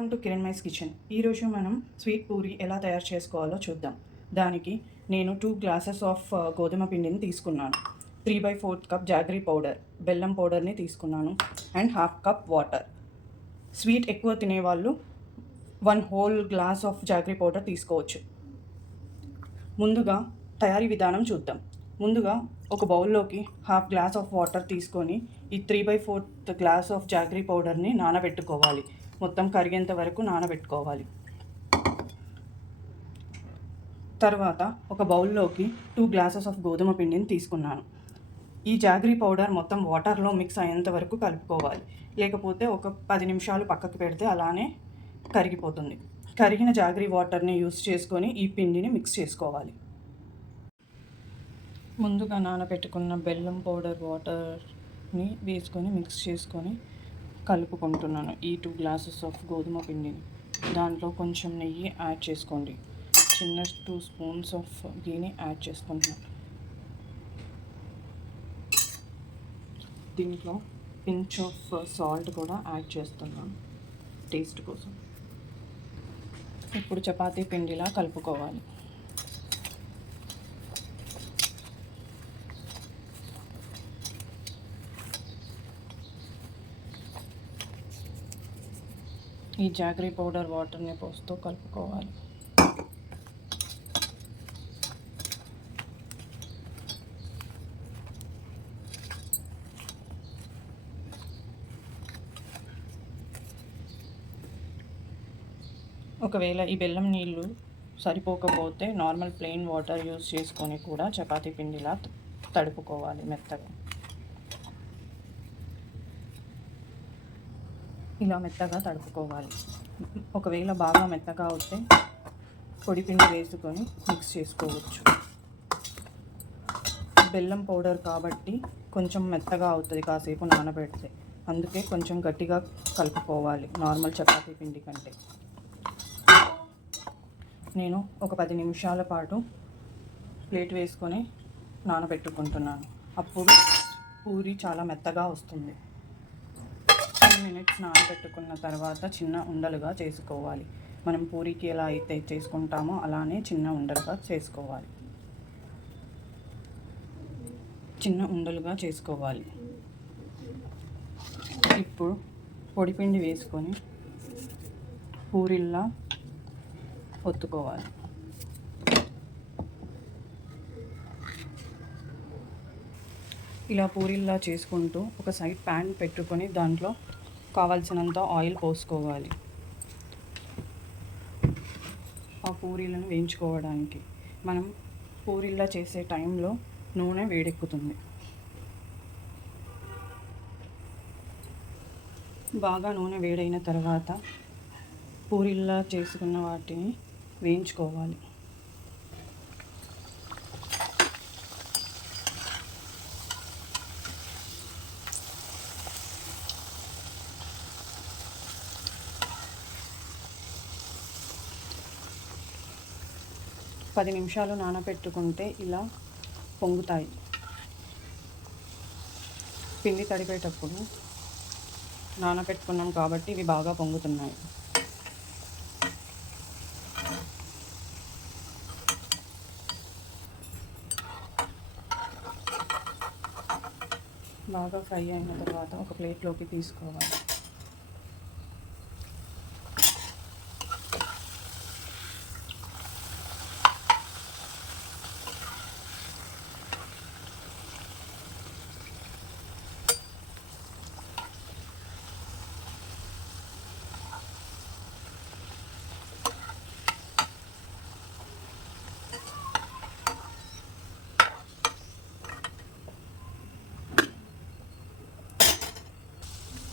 Welcome to Kiranmayi's kitchen. ఈరోజు మనం sweet puri ఎలా తయారు చేసుకోవాలో చూద్దాం. దానికి నేను 2 గ్లాసెస్ ఆఫ్ గోధుమ పిండిని తీసుకున్నాను. 3/4 కప్ జాగరీ పౌడర్, బెల్లం పౌడర్ని తీసుకున్నాను అండ్ 1/2 కప్ వాటర్. స్వీట్ ఎక్కువ తినేవాళ్ళు 1 whole glass of jaggery powder తీసుకోవచ్చు. ముందుగా తయారీ విధానం చూద్దాం. ముందుగా ఒక బౌల్లోకి 1/2 గ్లాస్ ఆఫ్ వాటర్ తీసుకొని ఈ 3/4 గ్లాస్ ఆఫ్ జాగరీ పౌడర్ని నానబెట్టుకోవాలి. మొత్తం కరిగేంత వరకు నానబెట్టుకోవాలి. తర్వాత ఒక బౌల్లోకి 2 గ్లాసెస్ ఆఫ్ గోధుమ పిండిని తీసుకున్నాను. ఈ జాగరీ పౌడర్ మొత్తం వాటర్లో మిక్స్ అయ్యేంత వరకు కలుపుకోవాలి. లేకపోతే ఒక 10 నిమిషాలు పక్కకు పెడితే అలానే కరిగిపోతుంది. కరిగిన జాగరీ వాటర్ని యూస్ చేసుకొని ఈ పిండిని మిక్స్ చేసుకోవాలి. ముందుగా నానబెట్టుకున్న బెల్లం పౌడర్ వాటర్ని వేసుకొని మిక్స్ చేసుకొని కలుపుకుంటున్నాను. ఈ 2 గ్లాసెస్ ఆఫ్ గోధుమ పిండిని దాంట్లో కొంచెం నెయ్యి యాడ్ చేసుకోండి. చిన్న 2 స్పూన్స్ ఆఫ్ గీని యాడ్ చేసుకుంటున్నాను. దీంట్లో పించ్ ఆఫ్ సాల్ట్ కూడా యాడ్ చేస్తున్నాను టేస్ట్ కోసం. ఇప్పుడు చపాతీ పిండిలా కలుపుకోవాలి. ఈ జాగరీ పౌడర్ వాటర్ని పోస్తూ కలుపుకోవాలి. ఒకవేళ ఈ బెల్లం నీళ్ళు సరిపోకపోతే నార్మల్ ప్లెయిన్ వాటర్ యూస్ చేసుకొని కూడా చపాతీ పిండిలా తడుపుకోవాలి మెత్తగా. ఇలా మెత్తగా తడుపుకోవాలి. ఒకవేళ బాగా మెత్తగా అవుతే పొడి పిండి వేసుకొని మిక్స్ చేసుకోవచ్చు. బెల్లం పౌడర్ కాబట్టి కొంచెం మెత్తగా అవుతుంది కాసేపు నానబెడితే. అందుకే కొంచెం గట్టిగా కలుపుకోవాలి నార్మల్ చపాతీ పిండి కంటే. నేను ఒక 10 నిమిషాల పాటు ప్లేట్ వేసుకొని నానబెట్టుకుంటున్నాను. అప్పుడు పూరి చాలా మెత్తగా వస్తుంది. 10 మినిట్స్ నానబెట్టుకున్న తర్వాత చిన్న ఉండలుగా చేసుకోవాలి. మనం పూరికి ఎలా అయితే చేసుకుంటామో అలానే చిన్న ఉండలుగా చేసుకోవాలి. చిన్న ఉండలుగా చేసుకోవాలి. ఇప్పుడు పొడిపిండి వేసుకొని పూరిల్లా ఒత్తుకోవాలి. ఇలా పూరిల్లా చేసుకుంటూ ఒక సైడ్ ప్యాన్ పెట్టుకొని దాంట్లో కావాల్సినంత ఆయిల్ పోసుకోవాలి. ఆ పూరీలను వేయించుకోవడానికి మనం పూరిల్లా చేసే టైంలో నూనె వేడెక్కుతుంది. బాగా నూనె వేడైన తర్వాత పూరిల్లా చేసుకున్న వాటిని వేయించుకోవాలి. పది నిమిషాలు నానబెట్టుకుంటే ఇలా పొంగుతాయి. పిండి తడిపేటప్పుడు నానబెట్టుకున్నాం కాబట్టి ఇవి బాగా పొంగుతున్నాయి. బాగా ఫ్రై అయిన తర్వాత ఒక ప్లేట్లోకి తీసుకోవాలి.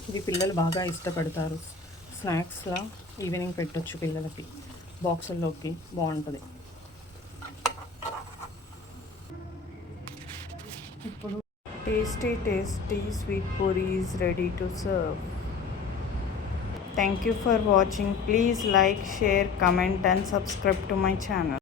ఇవి పిల్లలు బాగా ఇష్టపడతారు. స్నాక్స్లా ఈవినింగ్ పెట్టొచ్చు పిల్లలకి. బాక్సుల్లోకి బాగుంటుంది. ఇప్పుడు tasty sweet puri is ready to serve. Thank you for watching. Please like, share, comment and subscribe to my channel.